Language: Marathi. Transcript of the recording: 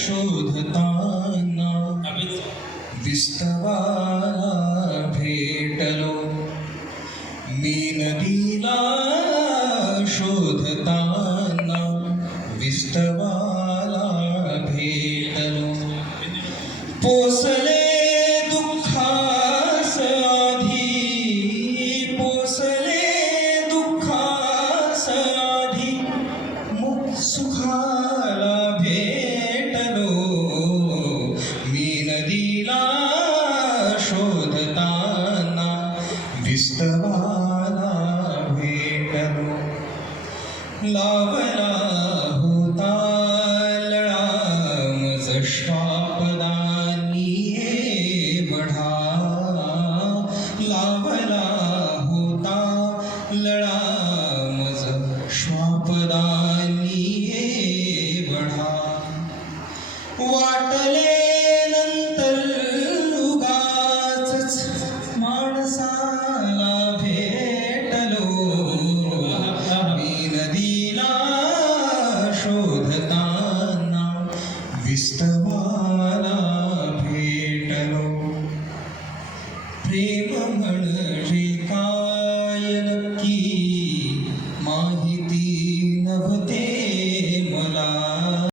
शोधताना विस्तवाला भेटलो मी नदीला शोधताना विस्तवाला भेटलो पोसले दुःखास आधी पोसले दुःखास आधी मुख सुखाला भेटलो मी नदीला शोधताना विस्तवाला भेटलो लावला होता लळा मज श्वापदानी बढा लावला होता लळा मज श्वापदानी बढा वाटले नंतर उगाचच माणसाला भेटलो मी नदीला शोधताना विस्तवाला भेटलो प्रेम म्हणजे